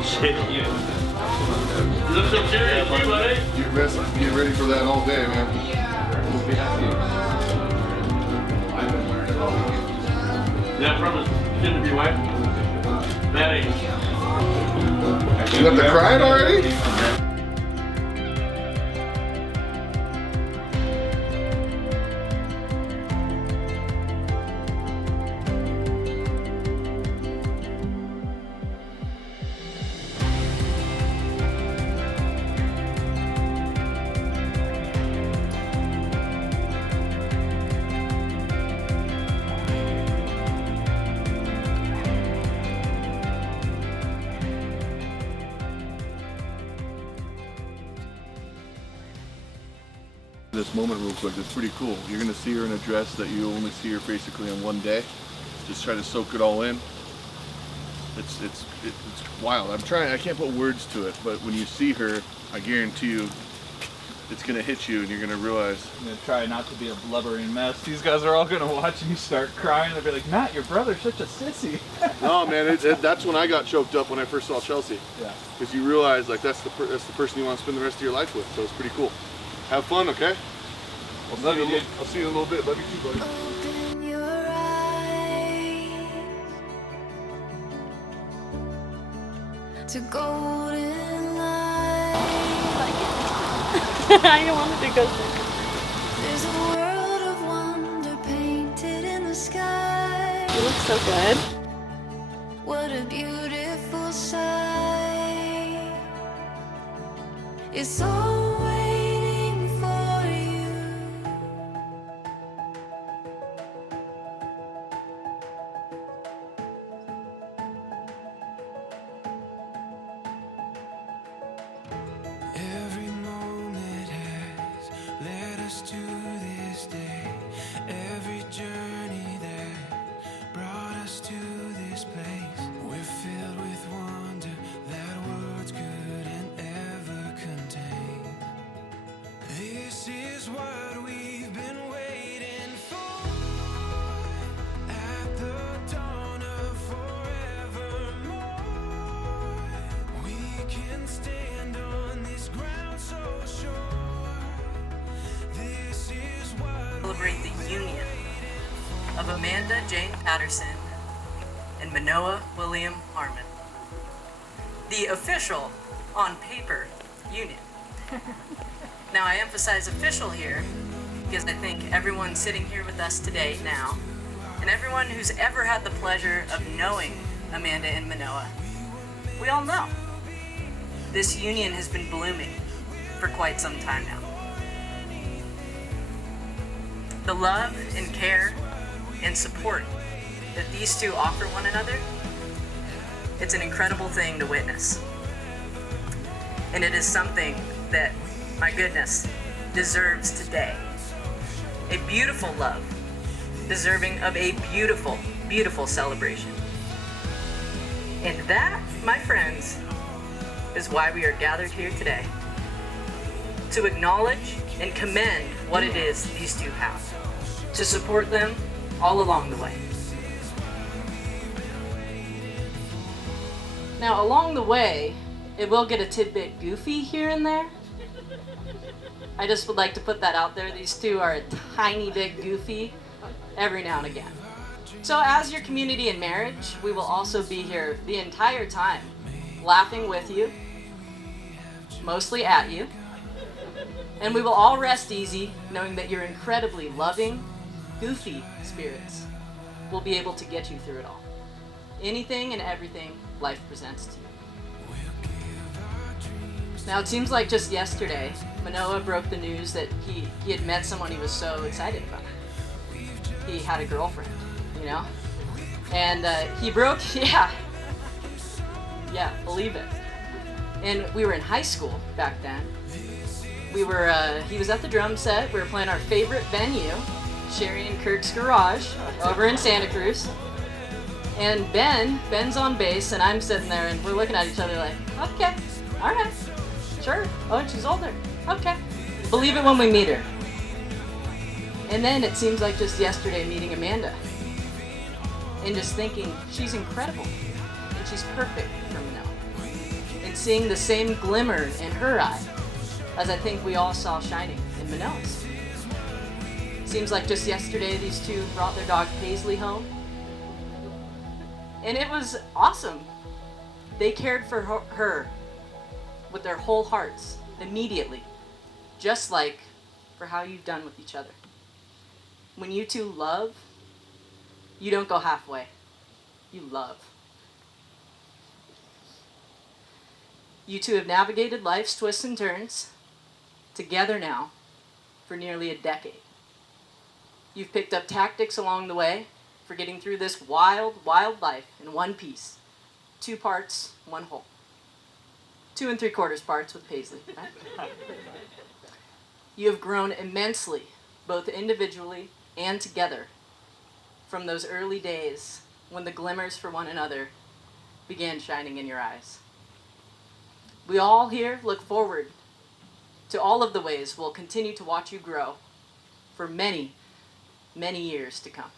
Oh shit, you. You look so serious, too, buddy. Get ready for that all day, man. We'll be happy. Is that from his soon-to-be wife? Betty. You got the crying already? This moment real quick, it's pretty cool. You're gonna see her in a dress that you only see her basically in one day. Just try to soak it all in. It's wild. I can't put words to it, but when you see her, I guarantee you it's gonna hit you and you're gonna realize. I'm gonna try not to be a blubbering mess. These guys are all gonna watch me start crying. They'll be like, Matt, your brother's such a sissy. No man, that's when I got choked up when I first saw Chelsea. Yeah. Because you realize like that's the person you want to spend the rest of your life with. So it's pretty cool. Have fun, okay? Love you, dude. I'll see you in a little bit. Love you too, buddy. Open your eyes to golden light. I don't want to go there. There's a world of wonder painted in the sky. You look so good. What a beautiful sight. It's all waiting for you. Every moment has led us to this day. Every journey that brought us to this place. We're filled with wonder that words couldn't ever contain. This is what we've been waiting for. At the dawn of forevermore, we can stand on this ground so sure. This is what Celebrate the union of Amanda Jane Patterson and Manoh William Harmon. The official, on paper, union. Now I emphasize official here because I think everyone sitting here with us today now, and everyone who's ever had the pleasure of knowing Amanda and Manoh, we all know this union has been blooming for quite some time now. The love and care and support that these two offer one another, it's an incredible thing to witness. And it is something that, my goodness, deserves today. A beautiful love, deserving of a beautiful, beautiful celebration. And that, my friends, is why we are gathered here today. To acknowledge and commend what it is these two have. To support them all along the way. Now, along the way, it will get a tidbit goofy here and there. I just would like to put that out there. These two are a tiny bit goofy every now and again. So as your community in marriage, we will also be here the entire time, laughing with you, mostly at you, and we will all rest easy knowing that your incredibly loving, goofy spirits will be able to get you through it all. Anything and everything life presents to you. Now it seems like just yesterday, Manoh broke the news that he had met someone he was so excited about. He had a girlfriend, you know? And he broke, yeah, believe it. And we were in high school back then. He was at the drum set, we were playing our favorite venue, Sherry and Kirk's Garage, over in Santa Cruz. And Ben's on bass, and I'm sitting there, and we're looking at each other like, okay, all right, sure. Oh, she's older. Okay. Believe it when we meet her. And then it seems like just yesterday meeting Amanda. And just thinking, she's incredible. And she's perfect for Manoh. and seeing the same glimmer in her eye as I think we all saw shining in Manoh's. Seems like just yesterday these two brought their dog Paisley home. And it was awesome. They cared for her with their whole hearts immediately, just like for how you've done with each other. When you two love, you don't go halfway. You love. You two have navigated life's twists and turns together now for nearly a decade. You've picked up tactics along the way for getting through this wild, wild life in one piece. 2 parts, 1 whole. 2 3/4 parts with Paisley, right? You have grown immensely, both individually and together, from those early days when the glimmers for one another began shining in your eyes. We all here look forward to all of the ways we'll continue to watch you grow for many, many years to come.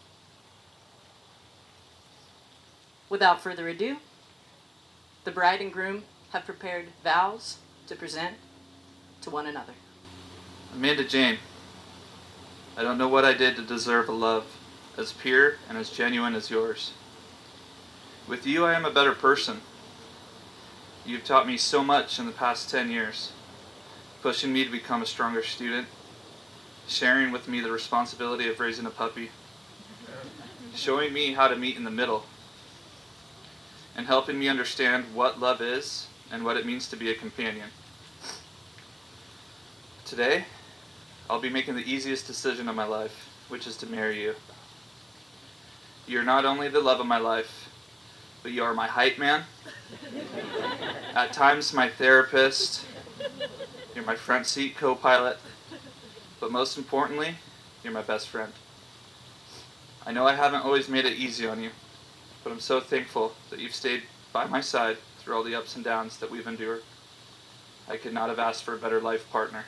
Without further ado, the bride and groom have prepared vows to present to one another. Amanda Jane, I don't know what I did to deserve a love as pure and as genuine as yours. With you, I am a better person. You've taught me so much in the past 10 years, pushing me to become a stronger student, sharing with me the responsibility of raising a puppy, showing me how to meet in the middle, and helping me understand what love is and what it means to be a companion. Today, I'll be making the easiest decision of my life, which is to marry you. You're not only the love of my life, but you are my hype man, at times my therapist, you're my front seat co-pilot, but most importantly, you're my best friend. I know I haven't always made it easy on you, but I'm so thankful that you've stayed by my side through all the ups and downs that we've endured. I could not have asked for a better life partner.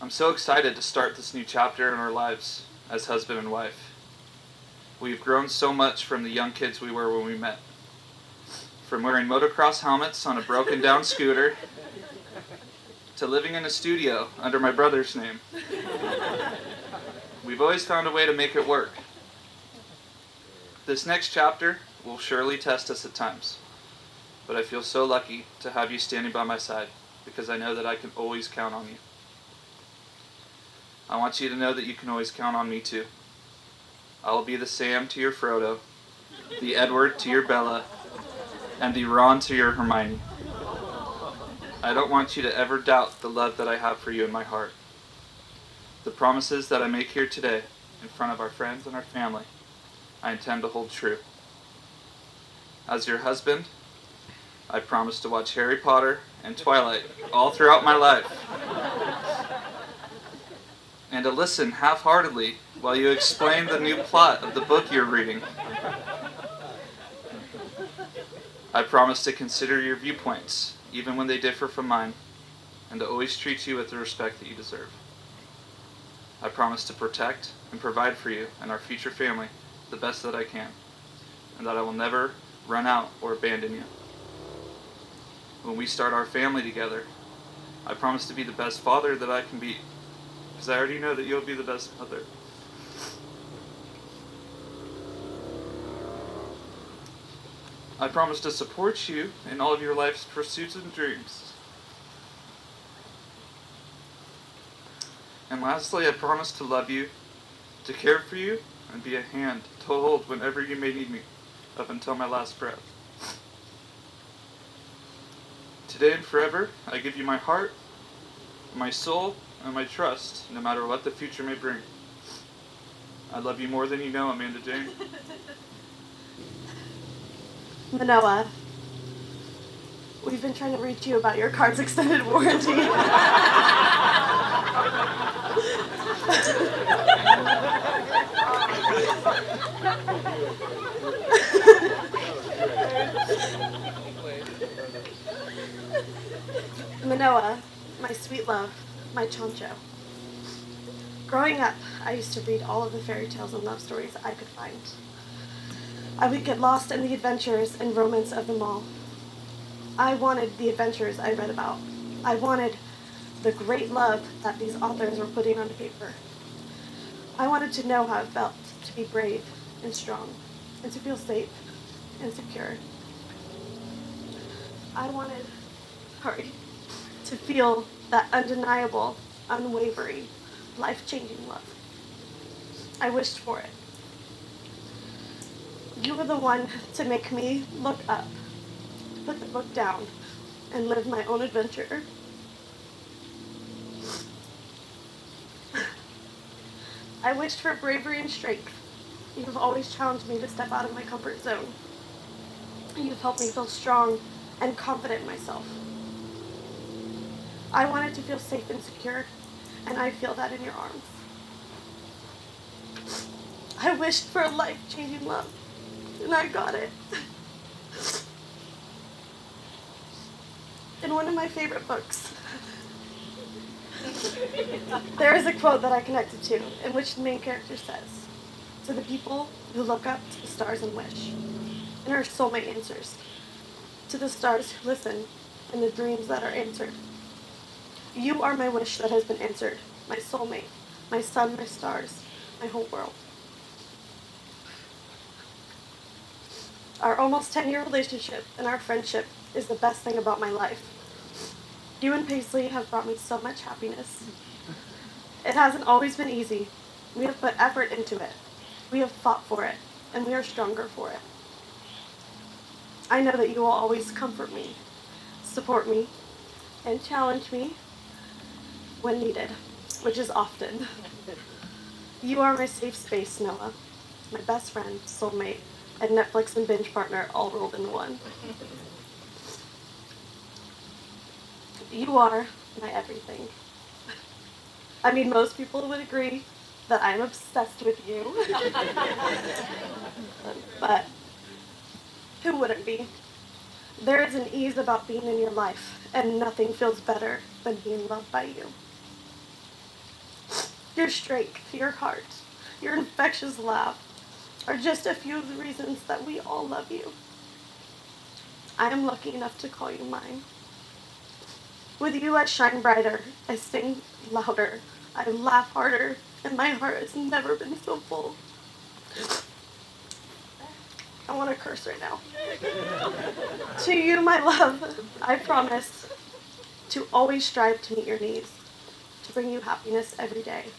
I'm so excited to start this new chapter in our lives as husband and wife. We've grown so much from the young kids we were when we met. From wearing motocross helmets on a broken down scooter to living in a studio under my brother's name. We've always found a way to make it work. This next chapter will surely test us at times, but I feel so lucky to have you standing by my side because I know that I can always count on you. I want you to know that you can always count on me too. I will be the Sam to your Frodo, the Edward to your Bella, and the Ron to your Hermione. I don't want you to ever doubt the love that I have for you in my heart. The promises that I make here today in front of our friends and our family, I intend to hold true. As your husband, I promise to watch Harry Potter and Twilight all throughout my life, and to listen half-heartedly while you explain the new plot of the book you're reading. I promise to consider your viewpoints, even when they differ from mine, and to always treat you with the respect that you deserve. I promise to protect and provide for you and our future family the best that I can, and that I will never run out or abandon you. When we start our family together, I promise to be the best father that I can be, because I already know that you'll be the best mother. I promise to support you in all of your life's pursuits and dreams. And lastly, I promise to love you, to care for you, and be a hand to hold whenever you may need me, up until my last breath. Today and forever, I give you my heart, my soul, and my trust, no matter what the future may bring. I love you more than you know, Amanda Jane. Manoh, we've been trying to reach you about your car's extended warranty. Manoh, my sweet love, my choncho. Growing up, I used to read all of the fairy tales and love stories I could find. I would get lost in the adventures and romance of them all, I wanted the adventures I read about. I wanted the great love that these authors were putting on paper. I wanted to know how it felt to be brave and strong and to feel safe and secure. I wanted, to feel that undeniable, unwavering, life-changing love. I wished for it. You were the one to make me look up, put the book down, and live my own adventure. I wished for bravery and strength. You have always challenged me to step out of my comfort zone. You've helped me feel strong and confident in myself. I wanted to feel safe and secure, and I feel that in your arms. I wished for a life-changing love, and I got it. In one of my favorite books, there is a quote that I connected to, in which the main character says, "To the people who look up to the stars and wish," and our soulmate answers, "To the stars who listen and the dreams that are answered." You are my wish that has been answered, my soulmate, my sun, my stars, my whole world. Our almost 10-year relationship and our friendship is the best thing about my life. You and Paisley have brought me so much happiness. It hasn't always been easy. We have put effort into it. We have fought for it, and we are stronger for it. I know that you will always comfort me, support me, and challenge me when needed, which is often. You are my safe space, Noah, my best friend, soulmate, and Netflix and binge partner all rolled into one. You are my everything. I mean, most people would agree that I'm obsessed with you. But who wouldn't be? There is an ease about being in your life, and nothing feels better than being loved by you. Your strength, your heart, your infectious laugh are just a few of the reasons that we all love you. I am lucky enough to call you mine. With you, I shine brighter, I sing louder, I laugh harder, and my heart has never been so full. I want to curse right now. To you, my love, I promise to always strive to meet your needs, to bring you happiness every day.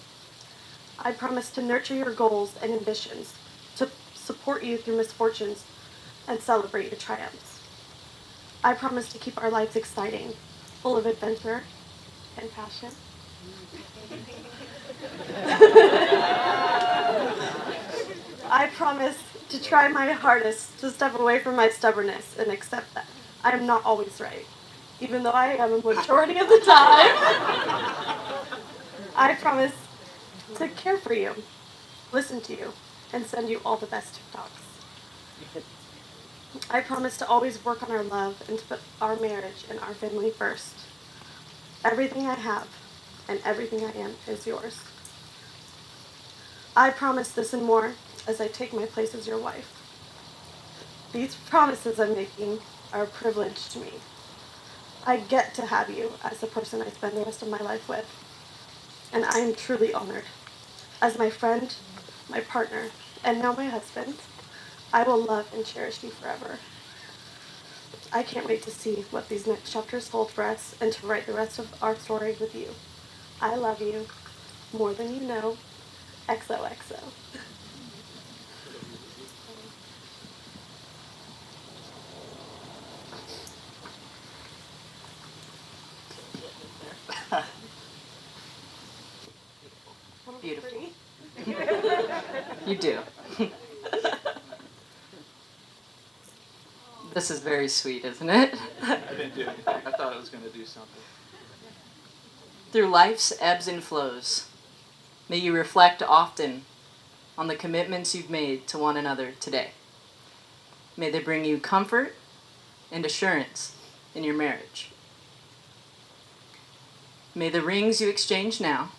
I promise to nurture your goals and ambitions, to support you through misfortunes, and celebrate your triumphs. I promise to keep our lives exciting, full of adventure and passion. I promise to try my hardest to step away from my stubbornness and accept that I am not always right, even though I am a majority of the time. I promise to care for you, listen to you, and send you all the best TikToks. I promise to always work on our love and to put our marriage and our family first. Everything I have and everything I am is yours. I promise this and more as I take my place as your wife. These promises I'm making are a privilege to me. I get to have you as the person I spend the rest of my life with, and I am truly honored. As my friend, my partner, and now my husband, I will love and cherish you forever. I can't wait to see what these next chapters hold for us and to write the rest of our story with you. I love you more than you know. XOXO. Beautiful. You do. This is very sweet, isn't it? I didn't do anything. I thought I was going to do something. Through life's ebbs and flows, may you reflect often on the commitments you've made to one another today. May they bring you comfort and assurance in your marriage. May the rings you exchange now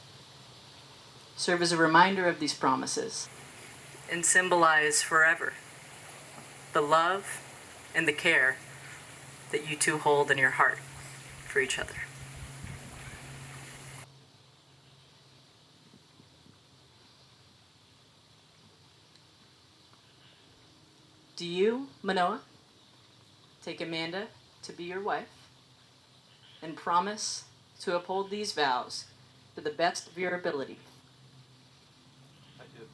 serve as a reminder of these promises and symbolize forever the love and the care that you two hold in your heart for each other. Do you, Manoh, take Amanda to be your wife and promise to uphold these vows to the best of your ability? I do.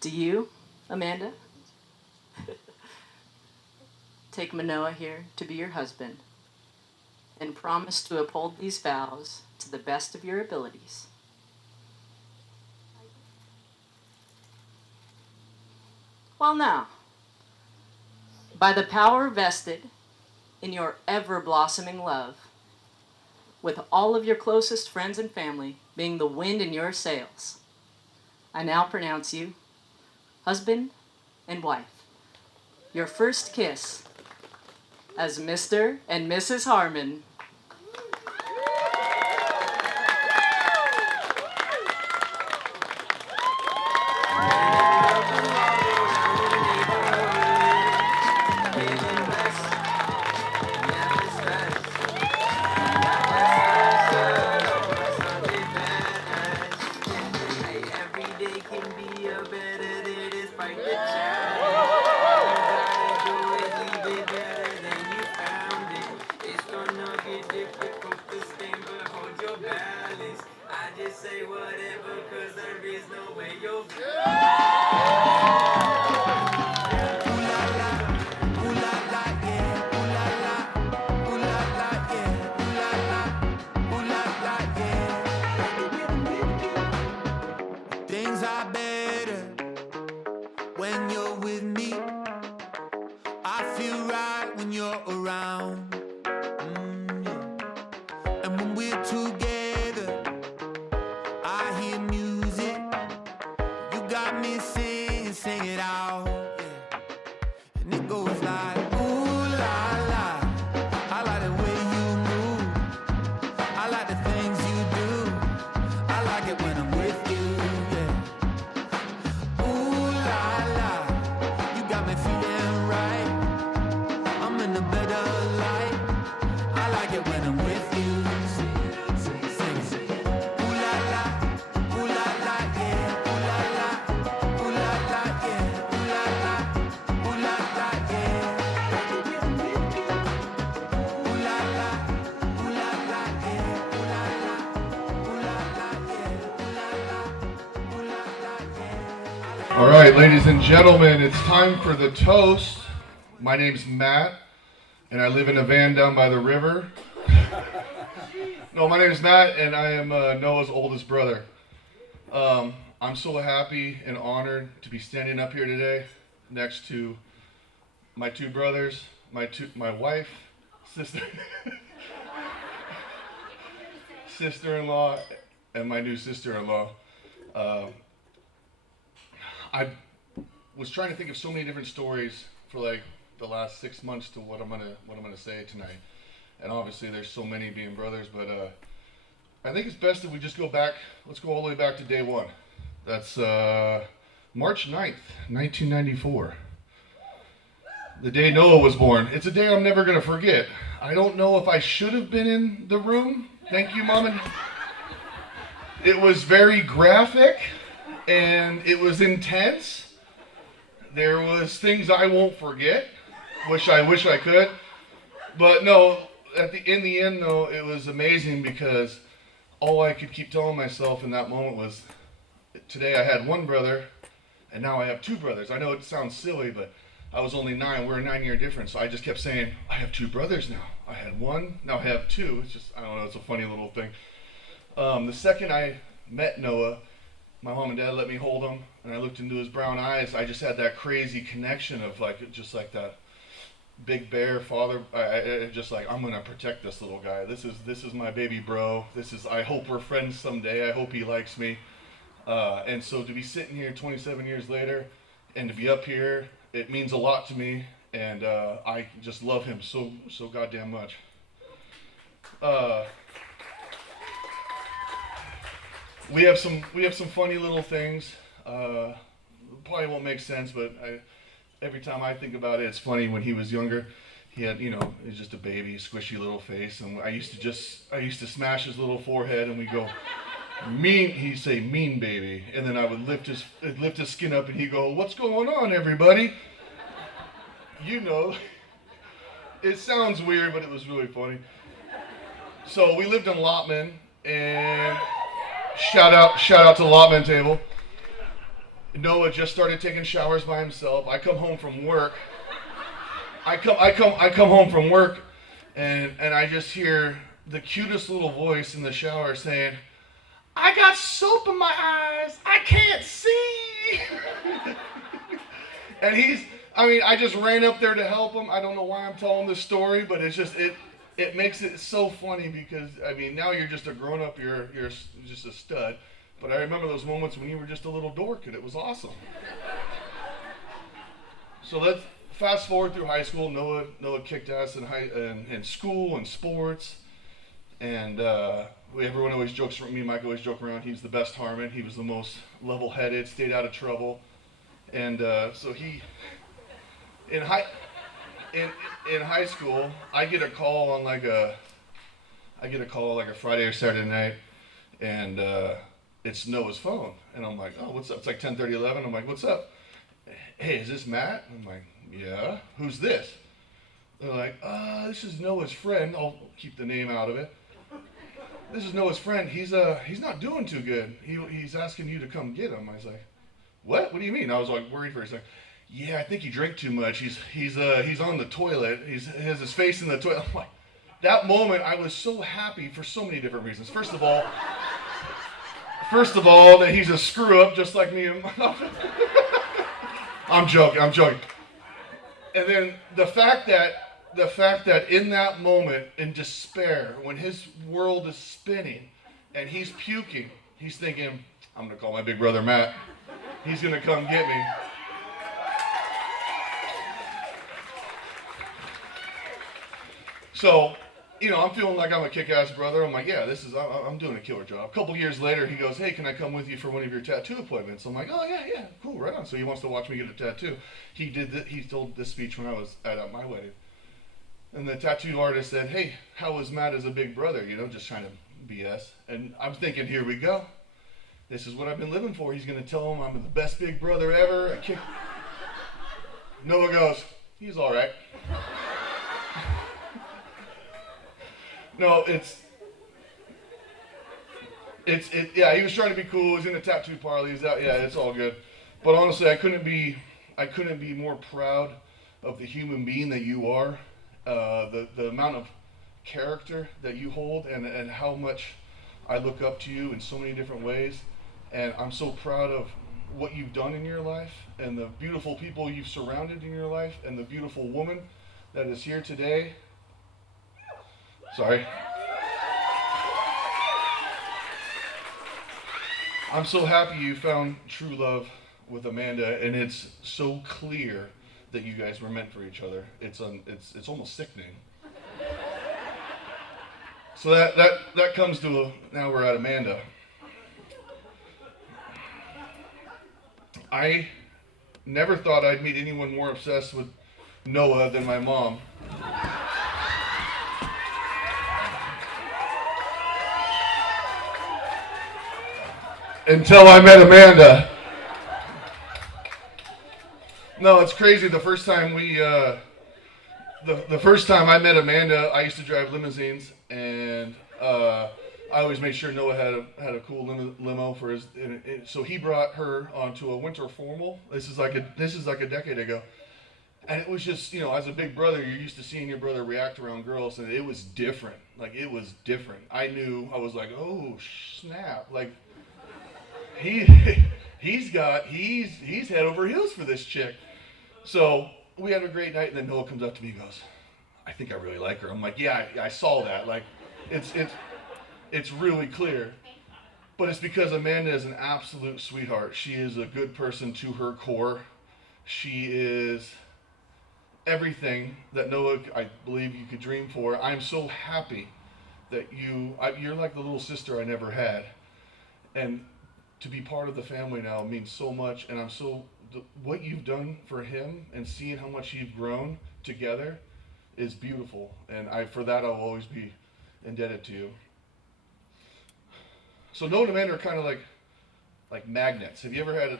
Do you, Amanda, take Manoh here to be your husband and promise to uphold these vows to the best of your abilities? Well, now, by the power vested in your ever-blossoming love, with all of your closest friends and family being the wind in your sails, I now pronounce you husband and wife. Your first kiss as Mr. and Mrs. Harmon. Things are better when you're with me. I feel right when you're around. Yeah. And when we're together, I hear music. You got me singing, sing it out. Yeah. And it goes like, ooh la la. I like the way you move. I like the things you do. I like it when I'm with you. Yeah. Ooh la la. You got me feeling right. I'm in a better light. I like it when I'm with you. Sing it. Ooh la la. Ooh la la, yeah. Ooh la la. Ooh la la, yeah. Ooh la la. Ooh la la, yeah. Ooh la la. Ooh la la, yeah. Ooh la la. Ooh la la, yeah. Ooh la la. Ooh la la, yeah. All right, ladies and gentlemen, it's time for the toast. My name's Matt, and I live in a van down by the river. No, my name is Matt, and I am Noah's oldest brother. I'm so happy and honored to be standing up here today next to my two brothers, my wife, sister-in-law, and my new sister-in-law. I was trying to think of so many different stories for like the last 6 months to what I'm gonna say tonight, and obviously there's so many being brothers, but I think it's best if we just go back. Let's go all the way back to day one. That's March 9th, 1994. The day Noah was born. It's a day I'm never gonna forget. I don't know if I should have been in the room. Thank you, Mom. It was very graphic and it was intense. There was things I won't forget. I wish I could. But no, in the end though, it was amazing because all I could keep telling myself in that moment was, today I had one brother and now I have two brothers. I know it sounds silly, but I was only 9. We're a 9-year difference. So I just kept saying, I have two brothers now. I had one, now I have two. It's just, I don't know, it's a funny little thing. The second I met Noah, my mom and dad let me hold him, and I looked into his brown eyes. I just had that crazy connection of just like that big bear father. I just like, I'm gonna protect this little guy. This is my baby bro. I hope we're friends someday. I hope he likes me. And so to be sitting here 27 years later, and to be up here, it means a lot to me, and I just love him so goddamn much. we have some funny little things. Probably won't make sense, but every time I think about it, it's funny. When he was younger, he had, he was just a baby, squishy little face, and I used to smash his little forehead, and we go, mean. He'd say, mean baby, and then I would lift his skin up, and he'd go, what's going on, everybody? It sounds weird, but it was really funny. So we lived in Lotman, and shout out to the Lotman table. Noah just started taking showers by himself. I come home from work. I come home from work, and I just hear the cutest little voice in the shower saying, "I got soap in my eyes. I can't see." And I just ran up there to help him. I don't know why I'm telling this story, but it's just it makes it so funny because now you're just a grown up. You're just a stud. But I remember those moments when you were just a little dork, and it was awesome. So let's fast forward through high school. Noah kicked ass in school and sports, and everyone always jokes. Me and Mike always joke around. He's the best Harmon. He was the most level-headed, stayed out of trouble, and so he in high school, I get a call on like a Friday or Saturday night, and it's Noah's phone, and I'm like, oh, what's up? It's like 10:30, 11. I'm like, what's up? Hey, is this Matt? I'm like, yeah. Who's this? They're like, this is Noah's friend. I'll keep the name out of it. This is Noah's friend. He's not doing too good. He's asking you to come get him. I was like, what? What do you mean? I was like worried for a second. Yeah, I think he drank too much. He's on the toilet. He has his face in the toilet. I'm like, that moment, I was so happy for so many different reasons. First of all, that he's a screw up just like me. I'm joking. And then the fact that in that moment, in despair, when his world is spinning and he's puking, he's thinking, I'm gonna call my big brother Matt. He's gonna come get me. So, I'm feeling like I'm a kick-ass brother. I'm like, yeah, I'm doing a killer job. A couple years later, he goes, hey, can I come with you for one of your tattoo appointments? I'm like, oh, yeah, cool, right on. So he wants to watch me get a tattoo. He told this speech when I was at my wedding. And the tattoo artist said, hey, how was Matt as a big brother? Just trying to BS. And I'm thinking, here we go. This is what I've been living for. He's going to tell him I'm the best big brother ever. Noah goes, he's all right. No, yeah, he was trying to be cool. He was in a tattoo parlor. He was out. Yeah, it's all good. But honestly, I couldn't be more proud of the human being that you are, the amount of character that you hold, and how much I look up to you in so many different ways. And I'm so proud of what you've done in your life, and the beautiful people you've surrounded in your life, and the beautiful woman that is here today. Sorry. I'm so happy you found true love with Amanda, and it's so clear that you guys were meant for each other. It's almost sickening. So that comes to now we're at Amanda. I never thought I'd meet anyone more obsessed with Noah than my mom. Until I met Amanda. No, it's crazy. The first time the first time I met Amanda, I used to drive limousines, and I always made sure Noah had a cool limo for his. So he brought her onto a winter formal. This is like a decade ago, and it was just as a big brother, you're used to seeing your brother react around girls, and it was different. Like it was different. I was like, oh snap, like. He's head over heels for this chick. So we had a great night, and then Noah comes up to me and goes, I think I really like her. I'm like, yeah, I saw that. Like, it's really clear. But it's because Amanda is an absolute sweetheart. She is a good person to her core. She is everything that Noah, I believe, you could dream for. I'm so happy that you're like the little sister I never had. And to be part of the family now means so much, and what you've done for him and seeing how much you've grown together is beautiful, and for that I'll always be indebted to you. So Noah and Amanda are kind of like magnets. Have you ever had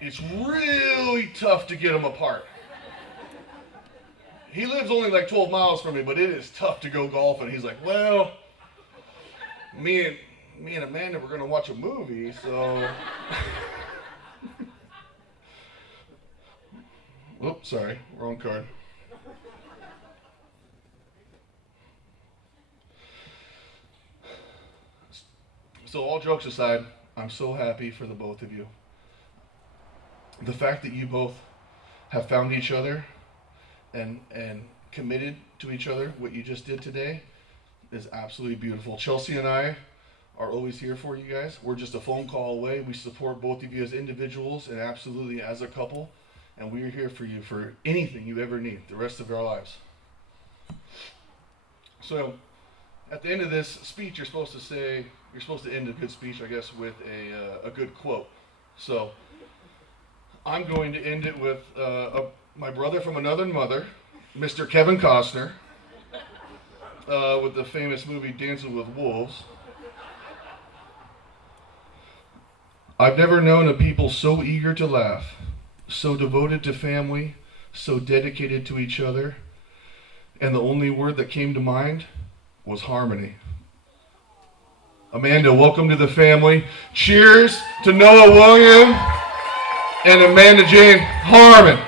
it's really tough to get them apart. He lives only like 12 miles from me, but it is tough to go golfing. He's like, well, me and Amanda were going to watch a movie, so... Oops, sorry, wrong card. So all jokes aside, I'm so happy for the both of you. The fact that you both have found each other and committed to each other, what you just did today, is absolutely beautiful. Chelsea and I are always here for you guys. We're just a phone call away. We support both of you as individuals and absolutely as a couple, and we are here for you for anything you ever need the rest of our lives. So at the end of this speech, you're supposed to end a good speech, I guess, with a good quote. So I'm going to end it with my brother from another mother, Mr. Kevin Costner, with the famous movie Dancing with Wolves. I've never known a people so eager to laugh, so devoted to family, so dedicated to each other, and the only word that came to mind was harmony. Amanda, welcome to the family. Cheers to Noah William and Amanda Jane Harmon.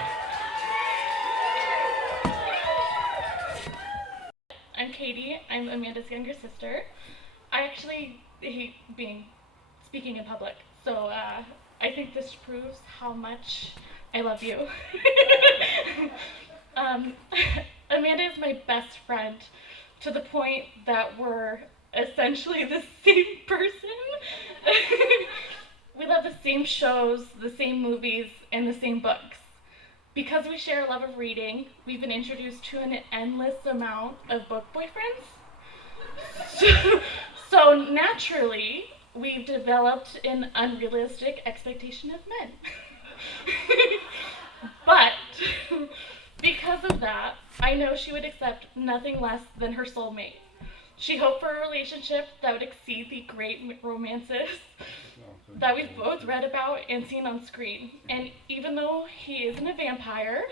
I'm Katie. I'm Amanda's younger sister. I actually hate speaking in public, so I think this proves how much I love you. Amanda is my best friend to the point that we're essentially the same person. We love the same shows, the same movies, and the same books. Because we share a love of reading, we've been introduced to an endless amount of book boyfriends. So naturally, we've developed an unrealistic expectation of men. But because of that, I know she would accept nothing less than her soulmate. She hoped for a relationship that would exceed the great romances that we've both read about and seen on screen. And even though he isn't a vampire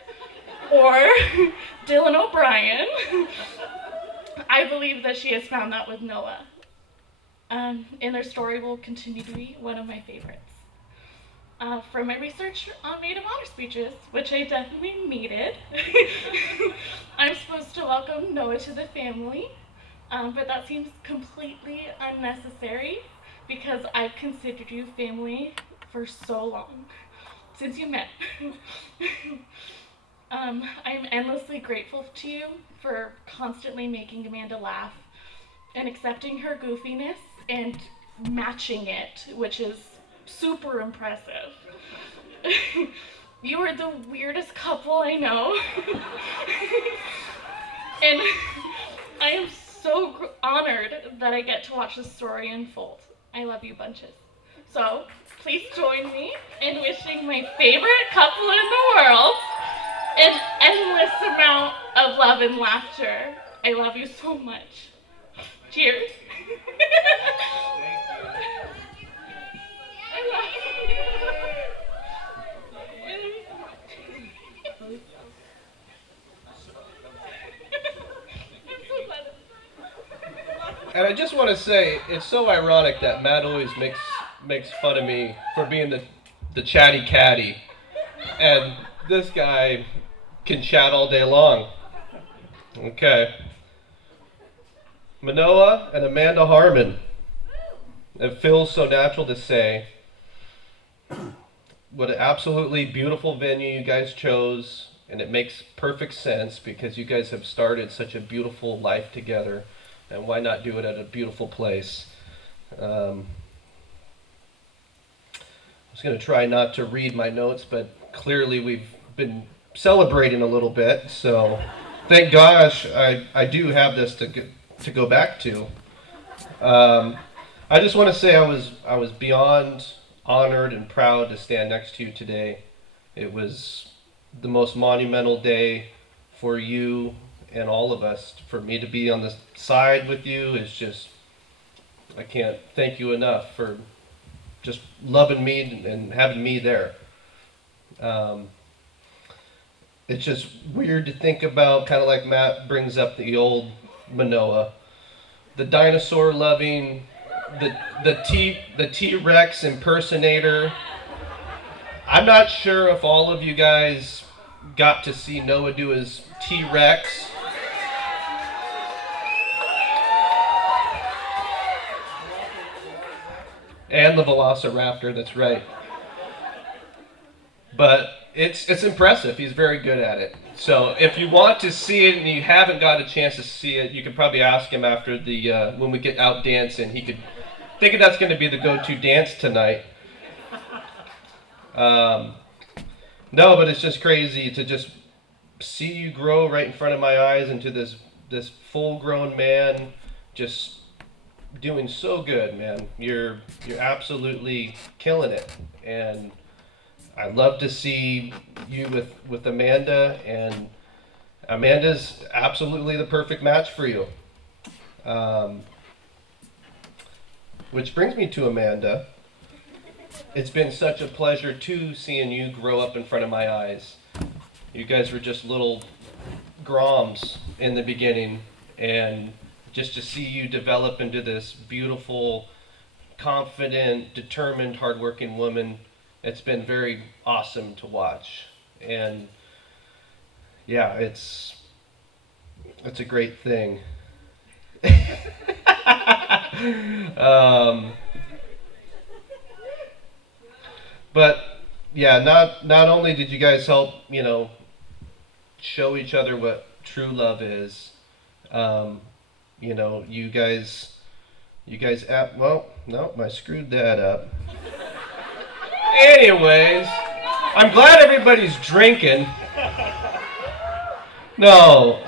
or Dylan O'Brien, I believe that she has found that with Noah. And their story will continue to be one of my favorites. From my research on Maid of Honor speeches, which I definitely needed, I'm supposed to welcome Noah to the family, but that seems completely unnecessary because I've considered you family for so long, since you met. I'm endlessly grateful to you for constantly making Amanda laugh and accepting her goofiness and matching it, which is super impressive. You are the weirdest couple I know. And I am so honored that I get to watch the story unfold. I love you bunches. So please join me in wishing my favorite couple in the world an endless amount of love and laughter. I love you so much. Cheers. And I just want to say, it's so ironic that Matt always makes fun of me for being the chatty catty, and this guy can chat all day long. Okay. Manoh and Amanda Harmon. It feels so natural to say. What an absolutely beautiful venue you guys chose, and it makes perfect sense because you guys have started such a beautiful life together. And why not do it at a beautiful place? I was going to try not to read my notes, but clearly we've been celebrating a little bit. So thank gosh I do have this to go back to. I I just want to say I was beyond honored and proud to stand next to you today. It was the most monumental day for you and all of us. For me to be on the side with you is just, I can't thank you enough for just loving me and having me there. It's just weird to think about, kind of like Matt brings up the old Manoah, the dinosaur loving, the T-Rex impersonator. I'm not sure if all of you guys got to see Noah do his T-Rex. And the Velociraptor, that's right. But it's impressive. He's very good at it. So if you want to see it and you haven't got a chance to see it, you could probably ask him after the when we get out dancing. He could think that's going to be the go-to dance tonight. No, but it's just crazy to just see you grow right in front of my eyes into this full-grown man, just doing so good, man. You're absolutely killing it, and I love to see you with Amanda, and Amanda's absolutely the perfect match for you. Which brings me to Amanda. It's been such a pleasure too seeing you grow up in front of my eyes. You guys were just little groms in the beginning, and just to see you develop into this beautiful, confident, determined, hardworking woman, it's been very awesome to watch. And yeah, it's a great thing. But yeah, not only did you guys help, show each other what true love is, you guys well, no, I screwed that up. Anyways, I'm glad everybody's drinking. No,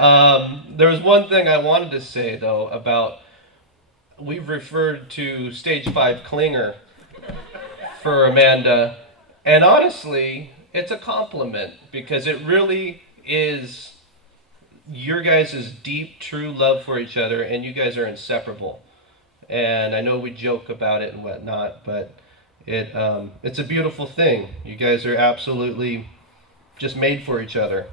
there was one thing I wanted to say though about, we've referred to stage 5 clinger for Amanda, and honestly, it's a compliment because it really is your guys' deep, true love for each other, and you guys are inseparable. And I know we joke about it and whatnot, but it's a beautiful thing. You guys are absolutely just made for each other.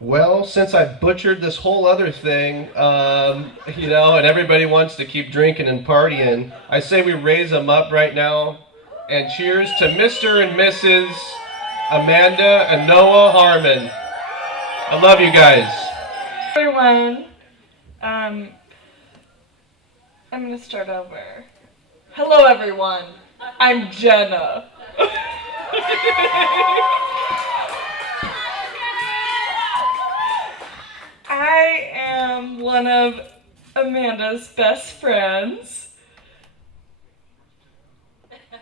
Well, since I butchered this whole other thing, and everybody wants to keep drinking and partying, I say we raise them up right now, and cheers to Mr. and Mrs. Amanda and Noah Harmon. I love you guys. Everyone, I'm going to start over. Hello, everyone. I'm Jenna. I am one of Amanda's best friends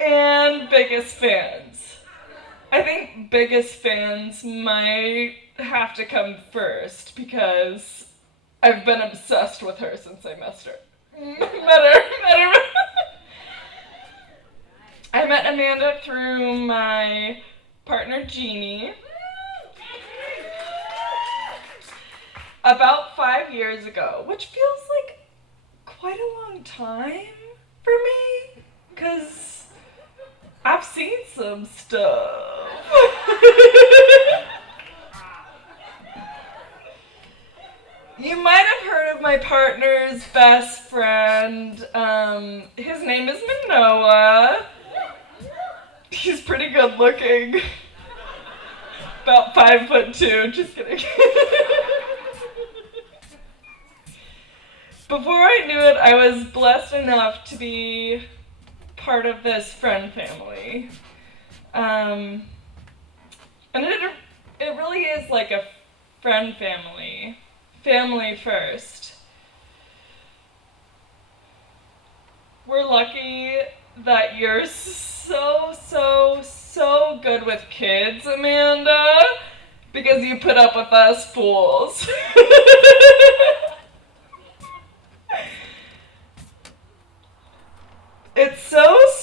and biggest fans. I think biggest fans might have to come first because I've been obsessed with her since I met her. I met Amanda through my partner Jeannie about 5 years ago, which feels like quite a long time for me, because I've seen some stuff. You might have heard of my partner's best friend. His name is Manoh. He's pretty good looking. About 5'2", just kidding. Before I knew it, I was blessed enough to be part of this friend family. And it really is like a friend family. Family first. We're lucky that you're so good with kids, Amanda, because you put up with us fools.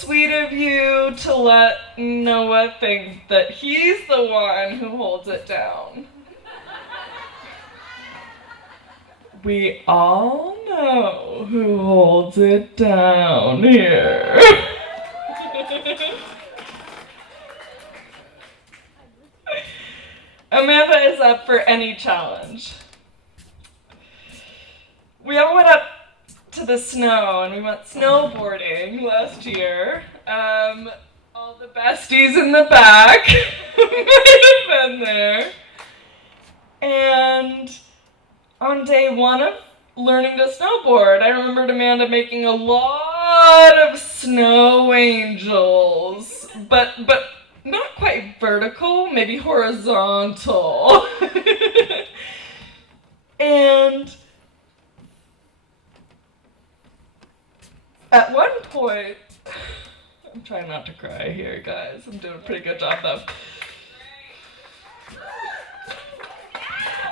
sweet of you to let Noah think that he's the one who holds it down. We all know who holds it down here. Amanda is up for any challenge. We all went up to the snow and we went snowboarding last year. All the besties in the back might have been there. And on day one of learning to snowboard, I remembered Amanda making a lot of snow angels, but not quite vertical, maybe horizontal. And at one point, I'm trying not to cry here, guys. I'm doing a pretty good job, though.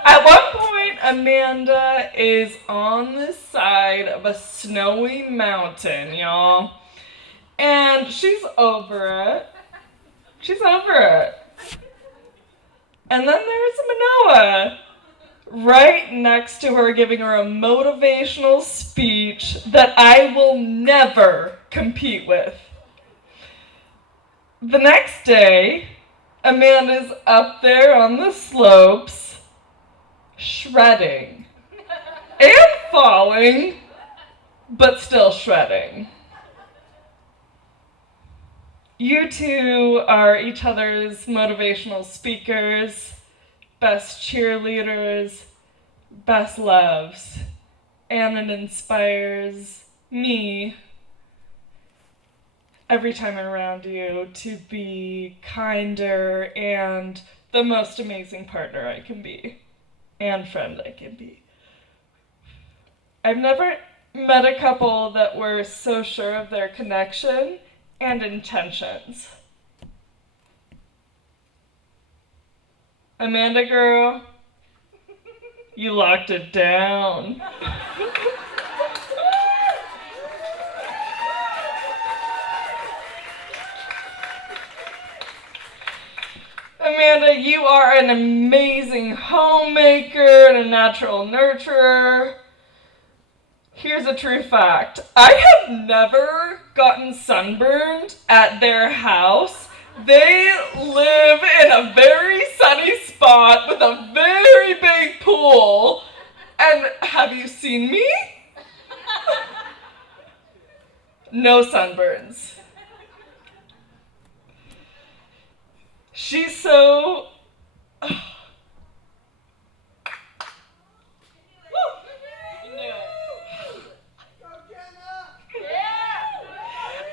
At one point, Amanda is on the side of a snowy mountain, y'all. And she's over it. She's over it. And then there's Manoh right next to her giving her a motivational speech that I will never compete with. The next day, Amanda's up there on the slopes, shredding and falling, but still shredding. You two are each other's motivational speakers, best cheerleaders, best loves, and it inspires me every time I'm around you to be kinder and the most amazing partner I can be and friend I can be. I've never met a couple that were so sure of their connection and intentions. Amanda girl, you locked it down. Amanda, you are an amazing homemaker and a natural nurturer. Here's a true fact. I have never gotten sunburned at their house. They live in a very sunny spot with a very big pool. And have you seen me? No sunburns. She's so...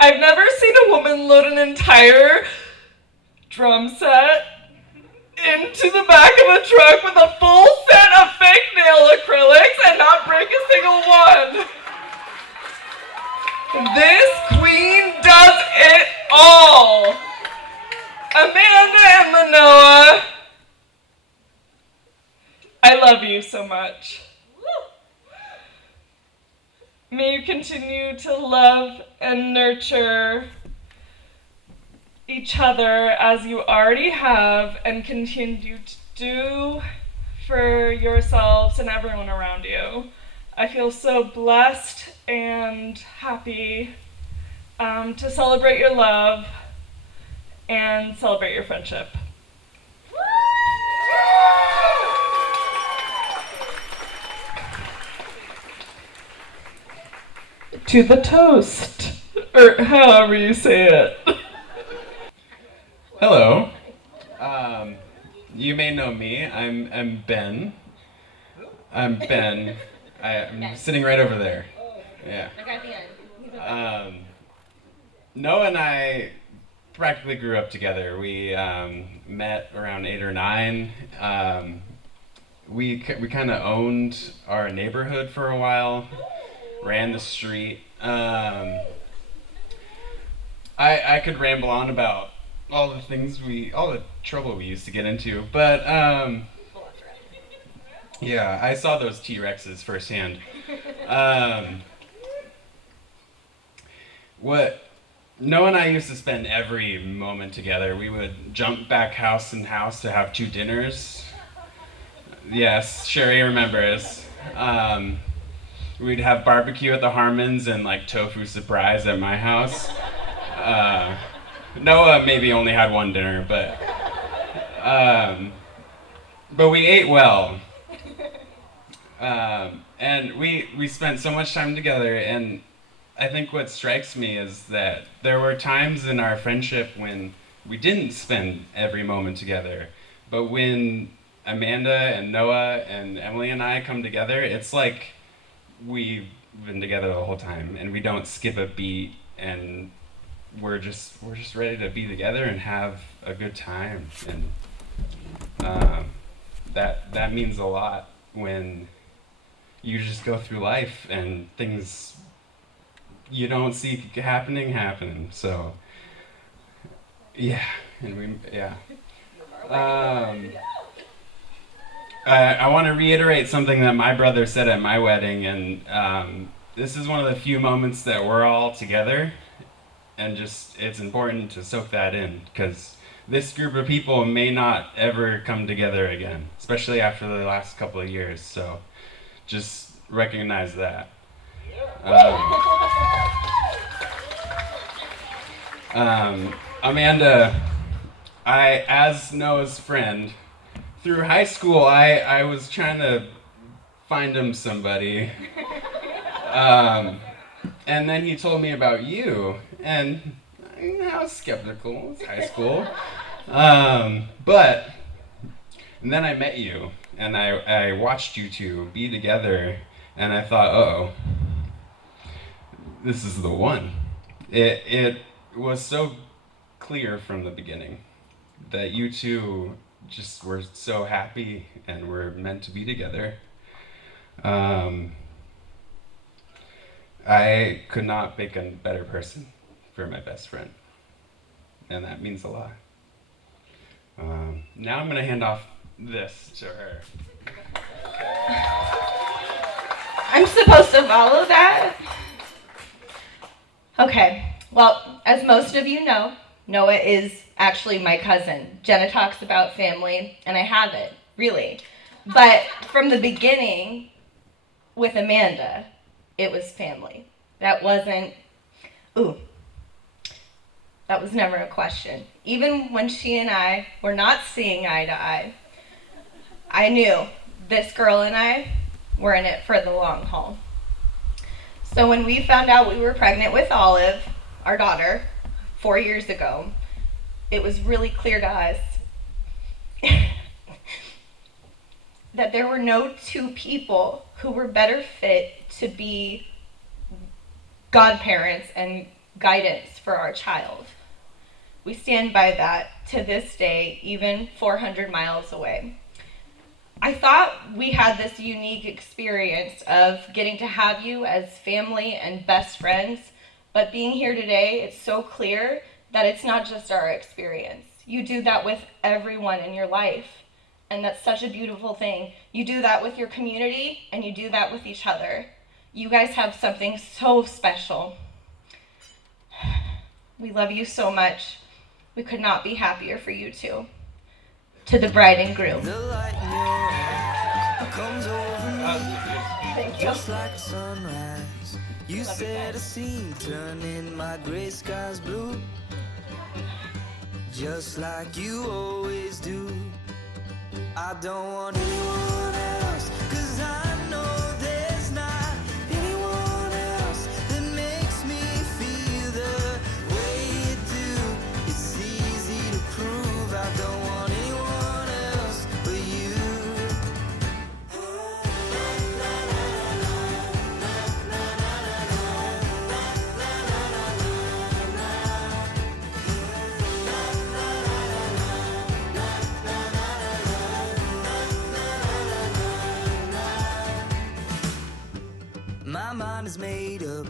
I've never seen a woman load an entire drum set into the back of a truck with a full set of fake nail acrylics and not break a single one. This queen does it all. Amanda and Manoh, I love you so much. May you continue to love and nurture each other as you already have and continue to do for yourselves and everyone around you. I feel so blessed and happy to celebrate your love and celebrate your friendship. To the toast, or however you say it. Hello. You may know me. I'm Ben. I'm Ben. I'm sitting right over there. Yeah. Noah and I practically grew up together. We met around 8 or 9. We kind of owned our neighborhood for a while. Ran the street. I could ramble on about all the trouble we used to get into, but yeah, I saw those T-Rexes firsthand. What Noah and I used to spend every moment together. We would jump back house and house to have 2 dinners. Yes, Sherry remembers. We'd have barbecue at the Harmons and like tofu surprise at my house. Noah maybe only had 1 dinner, but we ate well. And we spent so much time together, and I think what strikes me is that there were times in our friendship when we didn't spend every moment together, but when Amanda and Noah and Emily and I come together, it's like we've been together the whole time, and we don't skip a beat, and we're just ready to be together and have a good time, and that means a lot when you just go through life and things you don't see happening. So yeah, and I want to reiterate something that my brother said at my wedding, and this is one of the few moments that we're all together, and just it's important to soak that in, because this group of people may not ever come together again, especially after the last couple of years. So just recognize that. Amanda, as Noah's friend, through high school, I was trying to find him somebody. And then he told me about you, and I was skeptical. It's high school. But and then I met you, and I watched you 2 be together, and I thought, uh-oh, this is the one. It was so clear from the beginning that you 2 just were so happy and were meant to be together. I could not pick a better person for my best friend, and that means a lot. Now I'm going to hand off this to her. I'm supposed to follow that? Okay, well, as most of you know, Noah is actually my cousin. Jenna talks about family, and I have it, really. But from the beginning, with Amanda, it was family. That was never a question. Even when she and I were not seeing eye to eye, I knew this girl and I were in it for the long haul. So when we found out we were pregnant with Olive, our daughter, 4 years ago, it was really clear to us that there were no 2 people who were better fit to be godparents and guidance for our child. We stand by that to this day, even 400 miles away. I thought we had this unique experience of getting to have you as family and best friends, but being here today, it's so clear that it's not just our experience. You do that with everyone in your life, and that's such a beautiful thing. You do that with your community, and you do that with each other. You guys have something so special. We love you so much. We could not be happier for you 2. To the bride and groom. Thank you. Just like a sunrise, you set a scene, turning my gray skies blue. Just like you always do. I don't want anyone else, 'cause I know there's not anyone else that makes me feel the way you do. It's easy to prove I don't want anyone else but you. My mind is made up,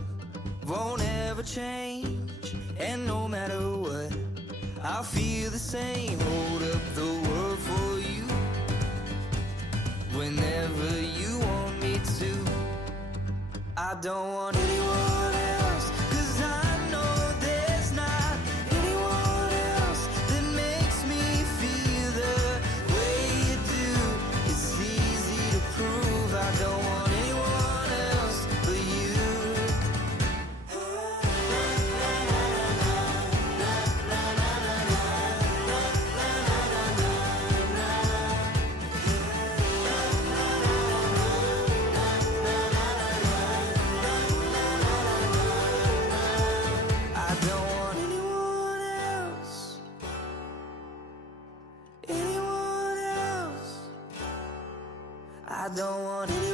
won't ever change. And no matter what, I'll feel the same. Hold up the world for you whenever you want me to. I don't want anyone else, 'cause I know there's not don't want anyone